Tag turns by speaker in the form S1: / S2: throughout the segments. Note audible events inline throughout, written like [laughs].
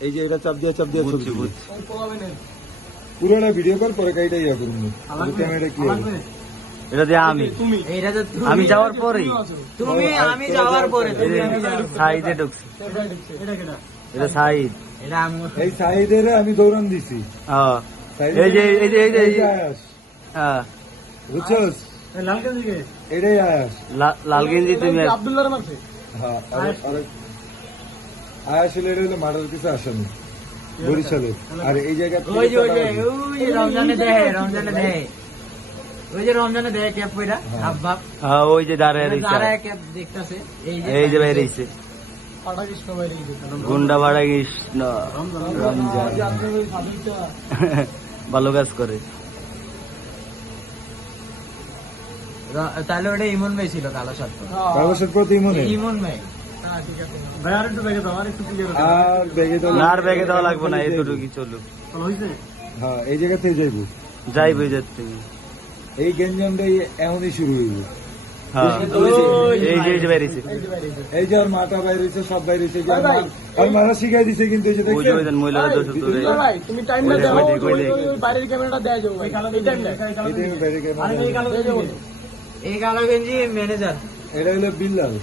S1: এই যে এটা চাপ দিয়ে চাপ দিয়ে
S2: বুঝছি
S1: পুরোটা ভিডিও কল পরে কাইটা ইয়া করুন। ক্যামেরা কি
S2: এটা দিয়ে আমি। আমি যাওয়ার পরেই।
S3: তুমি আমি যাওয়ার পরে। তুমি আমি যাওয়ার পরে।
S2: সাইডে ঢুকছি। এটা সাইড
S1: এই সাইডের আমি দৌড়ান দিছি।
S2: হ্যাঁ এই যে এই যে এই যে হ্যাঁ
S1: বুঝছস? এটাই আয়াস।
S2: লা- লাল গেঞ্জি তুমি
S1: হ্যাঁ আর আর আয়াস হলে এটা হলো মার্ডার কিছু আসামি বরিশালের আর এই জায়গা
S3: ওই যে ওই যে ওই যে রমজানে দেয় রমজানে দেয় ওই যে রমজানে দেয় ক্যাপ কইরা
S1: হ্যাঁ।
S3: আব্বা
S2: হ্যাঁ ওই যে দাঁড়ায় রয়েছে
S3: যারা ক্যাপ দেখতাছে। এই যে
S2: এই যে বেরিয়েছে। গুন্ডা বাড়া কৃষ্ণ। রমজান। [laughs] ভালো কাজ করে।
S3: তাহলে ওটা ইমন ভাই ছিল কালো
S1: প্রতি মনে
S3: ইমন ভাই।
S1: আর ব্যাগে
S2: না আর ব্যাগে দেওয়া লাগবে না এতটুকু চলুক।
S1: হ্যাঁ এই জায়গা থেকে যাইবো
S2: যাই বুঝে তুমি
S1: এই গেঞ্জনটাই এমনই শুরু হইব।
S2: হ্যাঁ এই যে এই
S1: এই মাটা বাইরে সব বাইরে মারা শিখাই দিছে কিন্তু এই
S4: তুমি টাইম না দাও। বাইরের ক্যামেরাটা দেয়া যাবে এই
S3: এই কালো গেঞ্জি। ম্যানেজার
S1: এটা হলো বিল্লাল
S3: বিল্লাল ভাই এই এই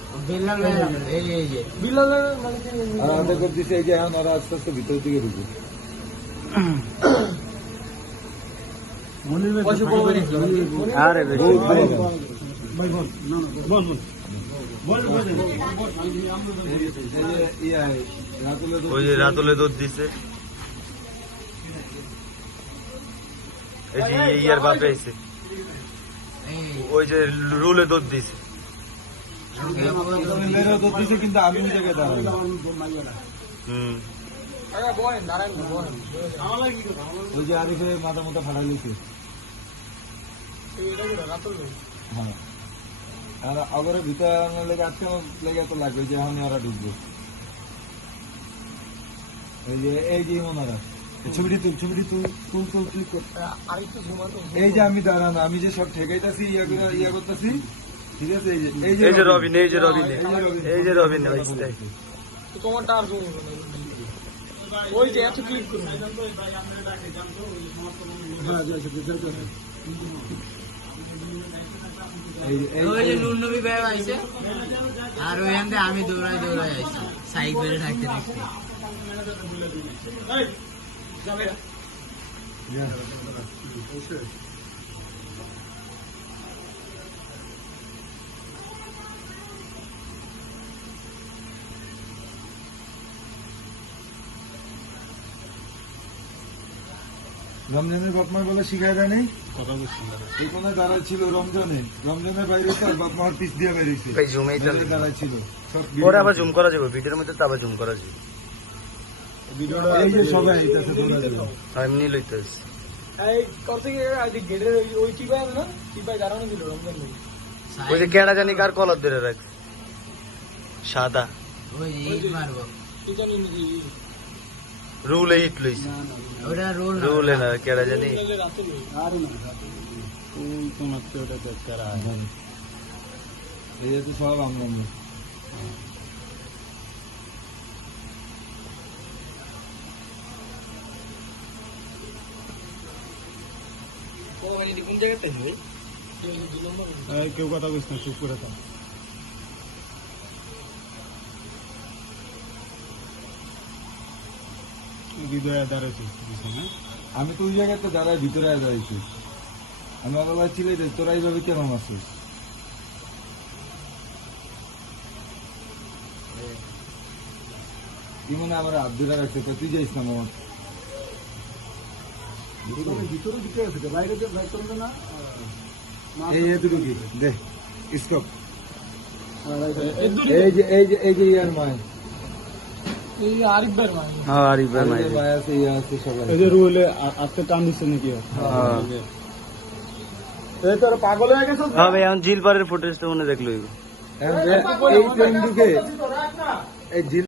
S3: যে
S4: বিল্লালের মানে
S1: করতেছে এই যে এখন ওরা আস্তে আস্তে ভিতরের দিকে ঢুকে।
S2: আরে ওই যে রাতুলে দুধ দিছে। এই যে ইয়ার বাপে
S3: এই।
S2: ওই যে রুলে দুধ দিছে।
S1: আগরে ভিতরে আজকে লেগে এত লাগবে যে এখন ওরা ঢুকবে এই যে এই যে ওনারা ছবিটি তুল ছবিটি তুল তুল তুল এই যে আমি দাঁড়ানো আমি যে সব ঠেকাইতাছি ইয়া করতেছি ঠিক আছে এই যে
S2: এই যে রবিন এই যে রবিন এই যে রবিন ওই যে।
S4: তো তোমারটা আর জুম ওই যে এত ক্লিক করুন।
S1: এই যে- এই-
S3: ওই যে নুন নবী ভাই আইছে আর ওই এমনি আমি দৌড়াই দৌড়াই আইছি সাইড বেড়ে থাকতে থাকতে।
S1: রমজানের বাপমার বলে শিখাই দেয় নেই কোনায় দাঁড়ায় ছিল রমজানে। রমজানের বাইরে তার বাপমার পিস দিয়ে বেরিয়েছে। দাঁড়ায় ছিল।
S2: ওরে আবার জুম করা যাবে ভিডিওর মধ্যে তো আবার জুম করা যাবে।
S1: এই যে সবাই যাবে।
S2: এমনি লইতে আসছে।
S4: ওই
S2: যে কেডা জানি কার কলার ধরে রাখছে। সাদা।
S3: ওই মারবো
S2: রুলে হিট লইছে
S3: ওটা রোল
S2: রুলে না কেডা জানি
S4: রাতে
S1: এই যে তো সব আমরা আমরা।
S4: কোন জায়গাতে
S5: কেউ কথা বলিস না চুপ করে থাক হৃদয়
S1: আমি তো ওই জায়গাতে দাঁড়ায় ভিতরে দাঁড়াইছি? আমি আবার ছিল যে তোরা এইভাবে কেমন আছিস কি মনে আমার আব্দুল রাখছে তো তুই যাইস না মামা? এই এই যে এই যে এই যে ইয়ার মায়
S4: এই
S1: এই যে
S5: এই যে টান দিচ্ছে নাকি
S2: হ্যাঁ।
S4: এই তোর পাগল হয়ে
S2: হ্যাঁ ভাই এখন জিল পারের ফুটেজটা মনে দেখল।
S1: এই ট্রেন ঢুকে এই ঝিল